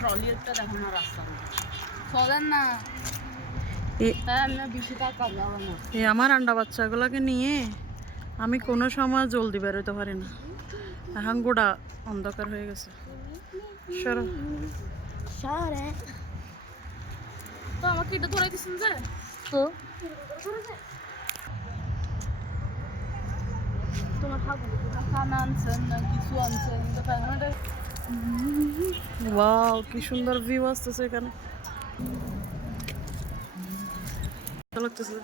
Trolley একটা দেখো না। রাস্তা চলেন এই আমার আন্ডা বাচ্চাগুলোকে নিয়ে আমি কোনো সময় জলদি বেরোতে পারি না। এখন গোড়া অন্ধকার হয়ে গেছে। সরো। সারে। তো আমাকে এটা ধরে গেছেন যে? তো? তোমার খানা আনছেন না কিছু আনছেন? ওয়াও কি সুন্দর ভিউ আসতেছে এখানে। লাগতেছে।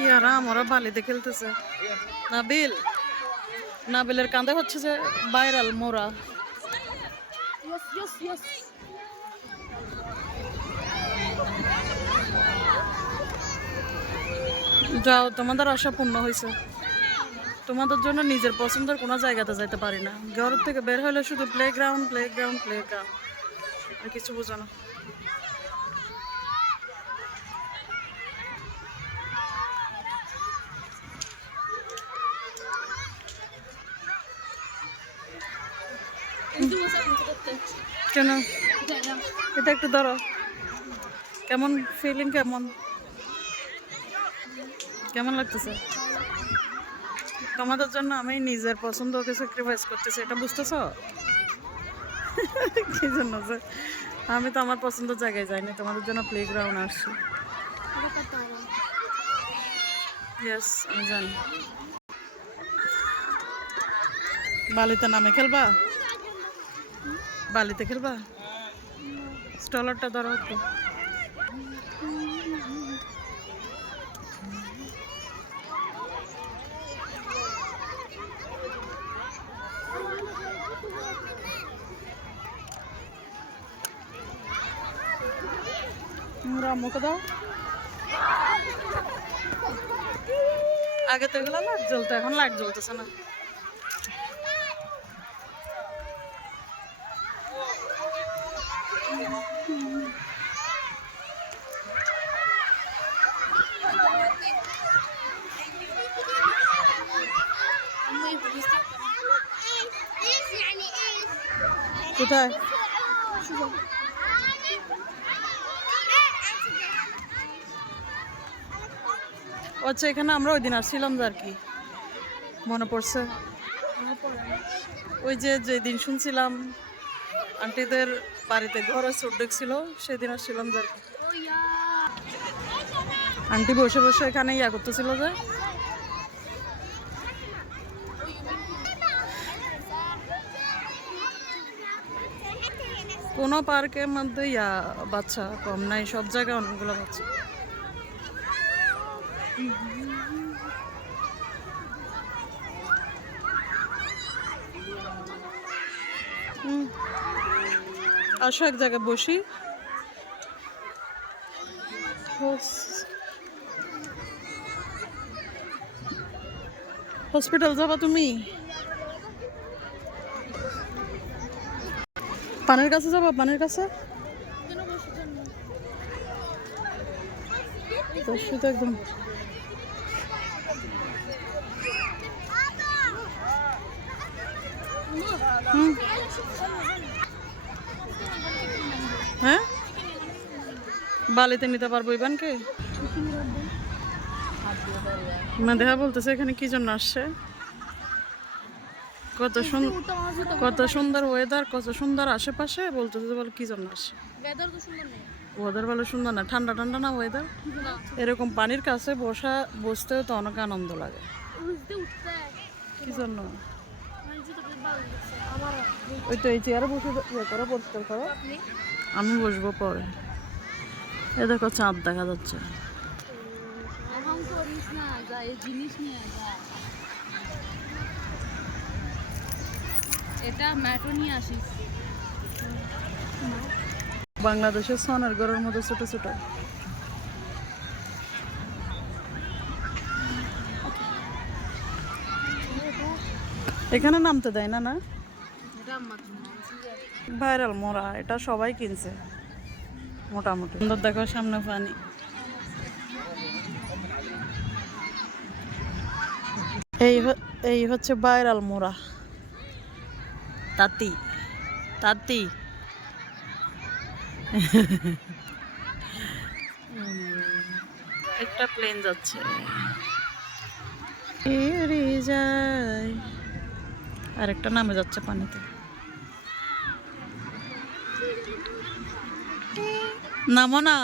কি বালিতে খেলতেছে। নাবিল, নাবিলের হচ্ছে যে মোরা যাও, তোমাদের আশা পূর্ণ হয়েছে। তোমাদের জন্য নিজের পছন্দের কোনো জায়গাতে যাইতে পারি না। ঘর থেকে বের হলে শুধু playground playground playground আর কিছু বোঝো কেন? এটা একটু ধরো। কেমন ফিলিং কেমন? কেমন লাগতেছে? তোমাদের জন্য আমি নিজের পছন্দকে স্যাক্রিফাইস করতেছি এটা বুঝতেছ? কি জন্য যে? আমি তো আমার পছন্দের জায়গায় যাইনি তোমাদের জন্য প্লে গ্রাউন্ড আসছি। ইয়েস আমি জানি। বালিতে নামে খেলবা? বালিতে খেলবা? স্টলারটা ধরো একটু। মুখে দাও। আগে তো এগুলো লাইট জ্বলতো, এখন লাইট জ্বলতেছে না। কোথায়? আচ্ছা এখানে আমরা ওই দিন আসছিলাম আর কি। মনে পড়ছে। ওই যে যেদিন শুনছিলাম আন্টিদের বাড়িতে ঘরে চোর ছিল, সেদিন আসছিলাম যে আন্টি বসে বসে এখানে ইয়া করতেছিল যে, কোনো পার্কের মধ্যে ইয়া বাচ্চা কম নাই, সব জায়গায় অনেকগুলো বাচ্চা হুম। আসো এক জায়গায় বসি। হসপিটাল যাবা তুমি? পানের কাছে যাবা পানের কাছে? একদম। হুম। হ্যাঁ? বালিতে নিতে পারব ইবানকে মেধা বলতেছে এখানে কি জন্য আসছে? কত সুন্দর কত সুন্দর ওয়েদার কত সুন্দর আশেপাশে বলতেছে বলে কি জন্য আসছে? ওয়েদার ভালো সুন্দর না ঠান্ডা ঠান্ডা না ওয়েদার এরকম পানির কাছে বসা বসতেও তো অনেক আনন্দ লাগে। কি জন্য? ওই তো এই চেয়ারে বসে ইয়ে করো পরিষ্কার করো। আমি বসবো পরে। এ দেখো চাঁদ দেখা যাচ্ছে। এটা ম্যাটো নিয়ে আসিস বাংলাদেশের সোনার ঘরের মতো ছোট ছোট। এখানে নামতে দেয় না না? ভাইরাল মোড়া এটা সবাই কিনছে। মোটামুটি। সুন্দর দেখো সামনে পানি। এই এই হচ্ছে ভাইরাল মোড়া তাঁতি তাঁতি। একটা প্লেন যাচ্ছে। যায়। আরেকটা নামে যাচ্ছে পানিতে। নামো না।